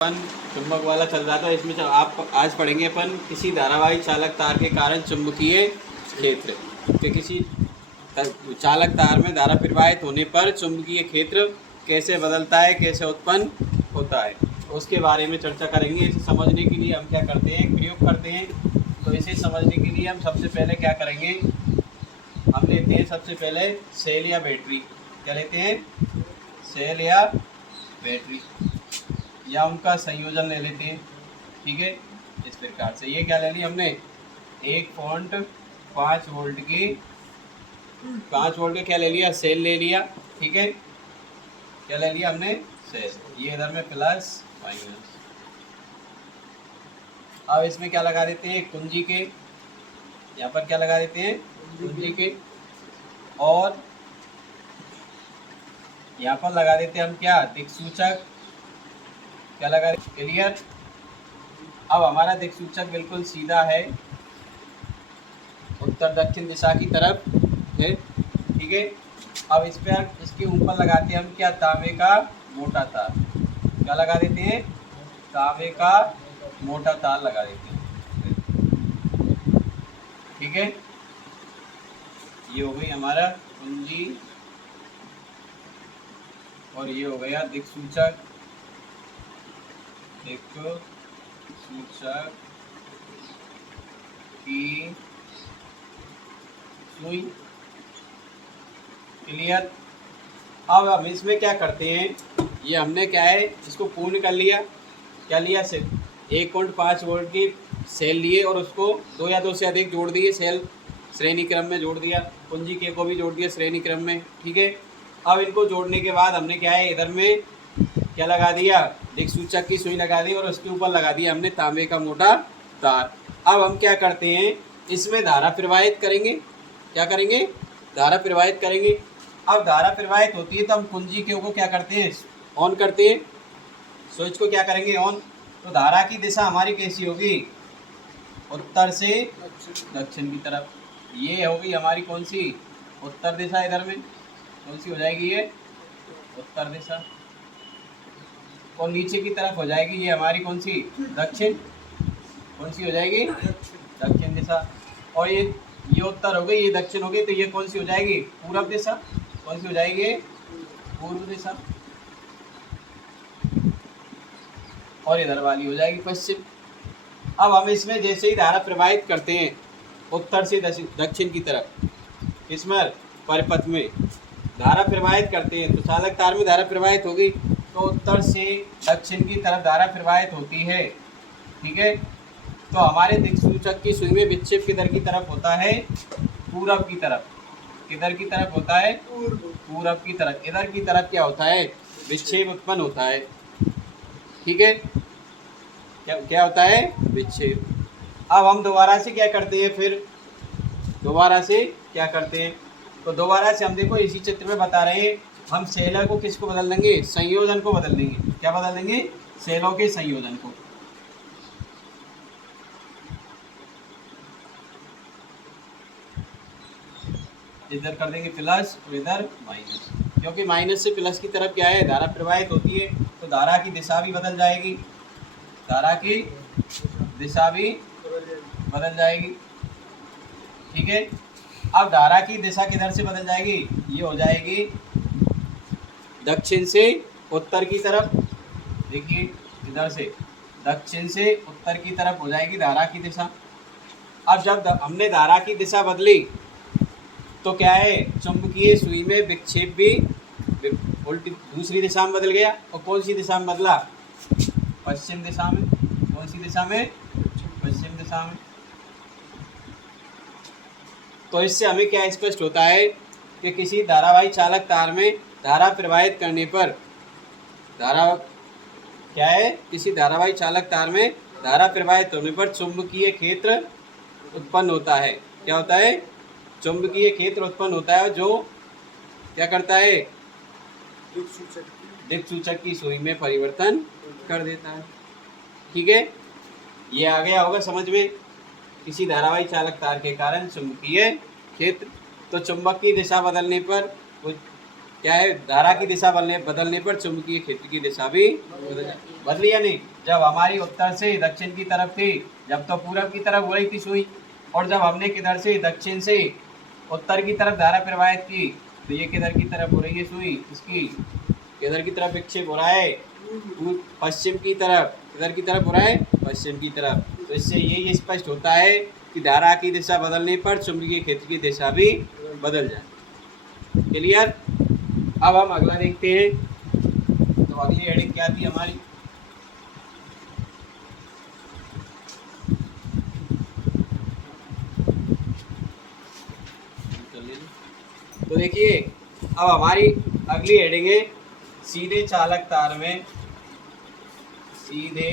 अपन चुंबक वाला चल रहा था। इसमें आप आज पढ़ेंगे अपन किसी धारावाही चालक तार के कारण चुंबकीय क्षेत्र कि किसी चालक तार में धारा प्रवाहित होने पर चुंबकीय क्षेत्र कैसे बदलता है, कैसे उत्पन्न होता है, उसके बारे में चर्चा करेंगे। इसे समझने के लिए हम क्या करते हैं, प्रयोग करते हैं। तो इसे समझने के लिए हम सबसे पहले क्या करेंगे, हम लेते हैं सबसे पहले सेल या बैटरी। क्या लेते हैं? सेल या बैटरी या उनका संयोजन ले लेते हैं। ठीक है, इस प्रकार से ये क्या ले ली हमने, 1.5 वोल्ट की 5 वोल्ट का क्या ले लिया, सेल ले लिया। ठीक है, क्या ले लिया हमने, सेल। ये इधर में प्लस माइनस। अब इसमें क्या लगा देते हैं, कुंजी के, यहाँ पर क्या लगा देते हैं, कुंजी के, और यहाँ पर लगा देते हैं हम क्या, दिक्सूचक। क्या लगा, क्लियर। अब हमारा दिक्सूचक बिल्कुल सीधा है, उत्तर दक्षिण दिशा की तरफ है। ठीक है, अब इस पर इसके ऊपर लगाते हैं हम क्या, तांबे का मोटा तार। क्या लगा देते हैं, तांबे का मोटा तार लगा देते हैं। ठीक है, ये हो गई हमारा कुंजी और ये हो गया दिक्सूचक। दिक्सूचक की सुई, क्लियर। अब हम इसमें क्या करते हैं, ये हमने क्या है, इसको पूर्ण कर लिया। क्या लिया, से 1.5 वोल्ट की सेल लिए और उसको 2 या 2 से अधिक जोड़ दिए, सेल श्रेणी क्रम में जोड़ दिया, कुंजी के को भी जोड़ दिया श्रेणी क्रम में। ठीक है, अब इनको जोड़ने के बाद हमने क्या है, इधर में क्या लगा दिया, दिक्सूचक की सुई लगा दी और उसके ऊपर लगा दिया हमने तांबे का मोटा तार। अब हम क्या करते हैं, इसमें धारा प्रवाहित करेंगे। क्या करेंगे, धारा प्रवाहित करेंगे। अब धारा प्रवाहित होती है तो हम कुंजी के को क्या करते हैं, ऑन करते हैं, स्विच को क्या करेंगे, ऑन। तो धारा की दिशा हमारी कैसी होगी, उत्तर से दक्षिण की तरफ। ये होगी हमारी कौन सी, उत्तर दिशा। इधर में कौन सी हो जाएगी, ये उत्तर दिशा। और नीचे की तरफ हो जाएगी ये हमारी कौन सी, दक्षिण। कौन सी हो जाएगी, दक्षिण दिशा। और ये उत्तर हो गई, ये दक्षिण हो गई, तो ये कौन सी हो जाएगी, पूरब दिशा। कौन सी हो जाएगी, पूर्व दिशा। और इधर वाली हो जाएगी पश्चिम। अब हम इसमें जैसे ही धारा प्रवाहित करते हैं उत्तर से दक्षिण की तरफ, इसमें परिपथ में धारा प्रवाहित करते हैं तो चालक तार में धारा प्रवाहित होगी, तो उत्तर से दक्षिण की तरफ धारा प्रवाहित होती है। ठीक है, तो हमारे दिक्सूचक की सुई में विक्षेप किधर की तरफ होता है, पूरब की तरफ। किधर की तरफ होता है, पूरब की तरफ। इधर की तरफ क्या होता है, विक्षेप उत्पन्न होता है। ठीक है, क्या होता है, विक्षेप। अब हम दोबारा से क्या करते हैं, फिर दोबारा से क्या करते हैं, तो दोबारा से हम देखो इसी चित्र में बता रहे हैं, हम सेलर को किसको बदल देंगे, संयोजन को बदल देंगे। क्या बदल देंगे, सेलों के संयोजन को। इधर कर देंगे प्लस और इधर माइनस, क्योंकि माइनस से प्लस की तरफ क्या है, धारा प्रवाहित होती है, तो धारा की दिशा भी बदल जाएगी। धारा की दिशा भी बदल जाएगी। ठीक है, अब धारा की दिशा किधर से बदल जाएगी, ये हो जाएगी दक्षिण से उत्तर की तरफ। देखिए, इधर से दक्षिण से उत्तर की तरफ हो जाएगी धारा की दिशा। अब जब हमने धारा की दिशा बदली तो क्या है, चुंबकीय सुई में विक्षेप भी उल्टी दूसरी दिशा में बदल गया। और कौन सी दिशा में बदला, पश्चिम दिशा में। कौन सी दिशा में, पश्चिम दिशा में। तो इससे हमें क्या स्पष्ट होता है कि किसी धारावाही चालक तार में धारा प्रवाहित करने पर धारा क्या है, किसी धारावाही चालक तार में धारा प्रवाहित होने पर चुंबकीय क्षेत्र उत्पन्न होता है। क्या होता है, चुंबकीय क्षेत्र उत्पन्न होता है, जो क्या करता है, दिक्सूचक की सुई में परिवर्तन कर देता है। ठीक है, ये आ गया होगा समझ में, किसी धारावाही चालक तार के कारण चुंबकीय क्षेत्र। तो चुंबक की दिशा बदलने पर क्या है, धारा की दिशा बदलने पर चुंबकीय क्षेत्र की दिशा भी बदली या नहीं। जब हमारी उत्तर से दक्षिण की तरफ थी, जब तो पूरब की तरफ हो रही थी सुई, और जब हमने किधर से दक्षिण से उत्तर की तरफ धारा प्रवाहित की, तो ये किधर की तरफ हो रही है सुई, इसकी किधर की तरफ विक्षेप हो रहा है, पश्चिम की तरफ। किधर की तरफ हो रहा है, पश्चिम की तरफ। तो इससे ये स्पष्ट होता है कि धारा की दिशा बदलने पर चुंबकीय क्षेत्र की दिशा भी बदल जाए। क्लियर। अब हम अगला देखते हैं। तो अगली हेडिंग क्या थी हमारी, तो देखिए अब हमारी अगली हेडिंग है सीधे चालक तार में, सीधे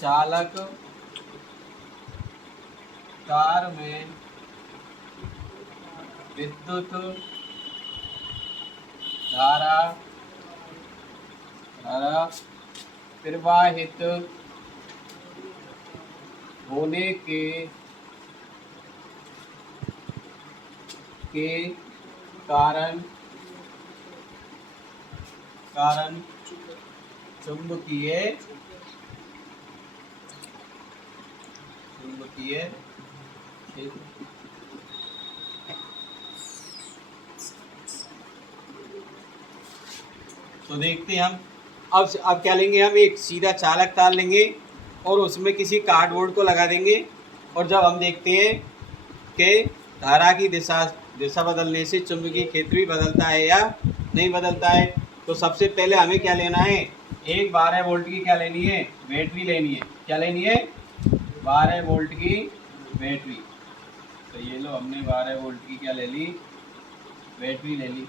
चालक तार में विद्युत धारा प्रवाहित होने के कारण चुंबकीय क्षेत्र। तो देखते हैं हम अब क्या लेंगे, हम एक सीधा चालक तार लेंगे और उसमें किसी कार्डबोर्ड को लगा देंगे, और जब हम देखते हैं कि धारा की दिशा बदलने से चुंबकीय क्षेत्र भी बदलता है या नहीं बदलता है, तो सबसे पहले हमें क्या लेना है, एक 12 वोल्ट की क्या लेनी है, बैटरी लेनी है। क्या लेनी है, 12 वोल्ट की बैटरी। तो ये लो, हमने 12 वोल्ट की क्या ले ली, बैटरी ले ली।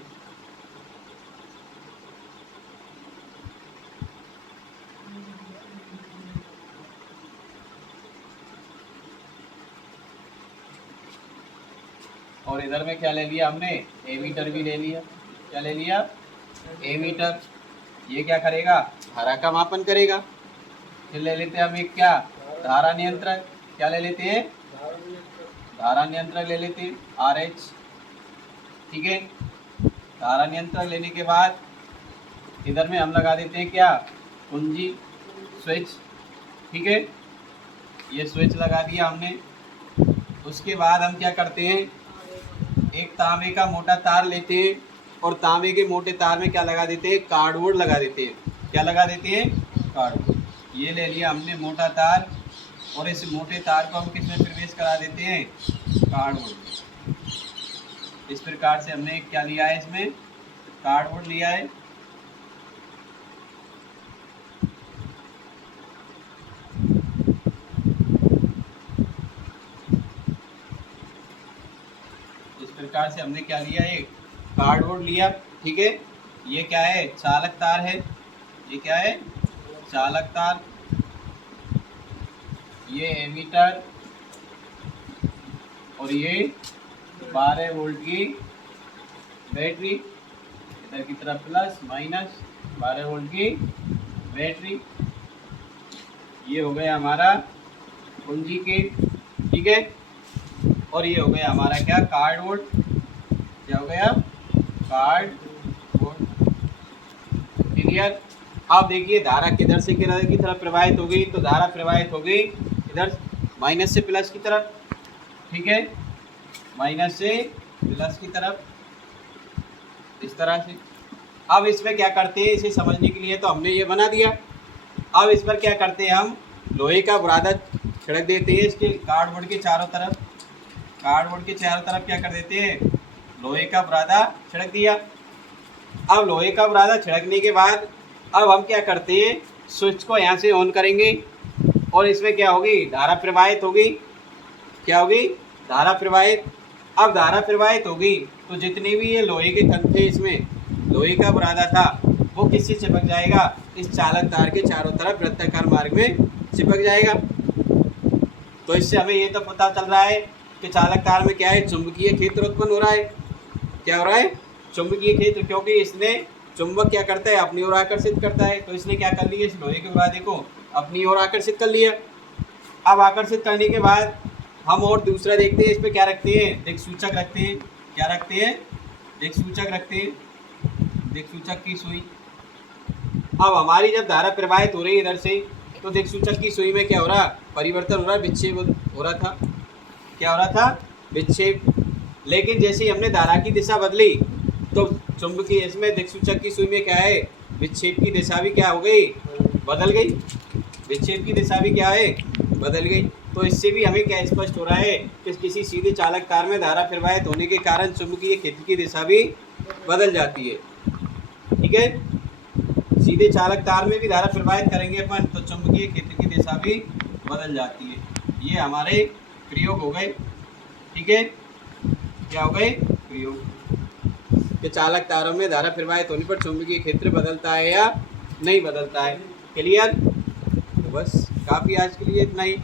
और इधर में क्या ले लिया हमने, एमीटर भी ले लिया। क्या ले लिया, एमीटर। ये क्या करेगा, धारा का मापन करेगा। फिर ले लेते हैं हम एक क्या, धारा नियंत्रक। क्या ले लेते हैं, धारा नियंत्रक ले लेते हैं, RH। ठीक है, धारा नियंत्रक लेने के बाद इधर में हम लगा देते हैं क्या, कुंजी, स्विच। ठीक है, ये स्विच लगा दिया हमने। उसके बाद हम क्या करते हैं, एक तांबे का मोटा तार लेते हैं और तांबे के मोटे तार में क्या लगा देते हैं, कार्डबोर्ड लगा देते हैं। क्या लगा देते हैं, कार्डबोर्ड। ये ले लिया हमने मोटा तार, और इस मोटे तार को हम किसमें प्रवेश करा देते हैं, कार्डबोर्ड। इस प्रकार से हमने क्या लिया है, इसमें कार्डबोर्ड लिया है। प्रकार से हमने क्या लिया, एक कार्डबोर्ड लिया। ठीक है, ये क्या है, चालक तार है। ये क्या है, चालक तार। ये एमीटर, और ये 12 वोल्ट की बैटरी। इधर की तरफ प्लस माइनस 12 वोल्ट की बैटरी। ये हो गया हमारा कुंजी के। ठीक है, और ये हो गया हमारा क्या, कार्डबोर्ड। क्या हो गया, कार्डबोर्ड। क्लियर। अब देखिए धारा किधर से किधर की तरफ प्रवाहित हो गई, तो धारा प्रवाहित हो गई इधर माइनस से प्लस की तरफ। ठीक है, माइनस से प्लस की तरफ, इस तरह से। अब इसमें क्या करते हैं, इसे समझने के लिए तो हमने ये बना दिया। अब इस पर क्या करते हैं, हम लोहे का बुरादा छिड़क देते हैं इसके कार्डबोर्ड के चारों तरफ। कार्डबोर्ड के चारों तरफ क्या कर देते हैं, लोहे का बुरादा छिड़क दिया। अब लोहे का बुरादा छिड़कने के बाद अब हम क्या करते हैं, स्विच को यहाँ से ऑन करेंगे, और इसमें क्या होगी, धारा प्रवाहित होगी। क्या होगी, धारा प्रवाहित। अब धारा प्रवाहित होगी तो जितने भी ये लोहे के कण थे, इसमें लोहे का बुरादा था, वो किससे चिपक जाएगा, इस चालक तार के चारों तरफ वृत्ताकार मार्ग में चिपक जाएगा। तो इससे हमें ये तो पता चल रहा है कि चालक तार में क्या है, चुंबकीय क्षेत्र उत्पन्न हो रहा है। क्या हो रहा है, चुंबकीय क्षेत्र, क्योंकि इसने चुंबक क्या करता है, अपनी ओर आकर्षित करता है। तो इसने क्या कर लिया, इस लोहे के बुरादे को अपनी ओर आकर्षित कर लिया। अब आकर्षित करने के बाद हम और दूसरा देखते हैं, इस पर क्या रखते हैं, दिक्सूचक रखते हैं। क्या रखते हैं, दिक्सूचक रखते हैं, दिक्सूचक की सुई। अब हमारी जब धारा प्रवाहित हो रही है इधर से, तो दिक्सूचक की सुई में क्या हो रहा, परिवर्तन हो रहा, विक्षेप हो रहा था। क्या हो रहा था, विक्षेप। लेकिन जैसे ही हमने धारा की दिशा बदली तो चुंबकीय इसमें दिक्सूचक की सुई में क्या है, विक्षेप की दिशा भी क्या हो गई, बदल गई। विक्षेप की दिशा भी क्या है, बदल गई। तो इससे भी हमें क्या स्पष्ट हो रहा है कि किसी सीधे चालक तार में धारा प्रवाहित होने के कारण चुंबकीय क्षेत्र की दिशा भी बदल जाती है। ठीक है, सीधे चालक तार में भी धारा प्रवाहित करेंगे अपन तो चुंबकीय क्षेत्र की दिशा भी बदल जाती है। ये हमारे प्रयोग हो गए। ठीक है, क्या हो गए, प्रयोग कि चालक तारों में धारा प्रवाहित होने पर चुंबकीय क्षेत्र बदलता है या नहीं बदलता है। क्लियर, तो बस काफ़ी आज के लिए इतना ही।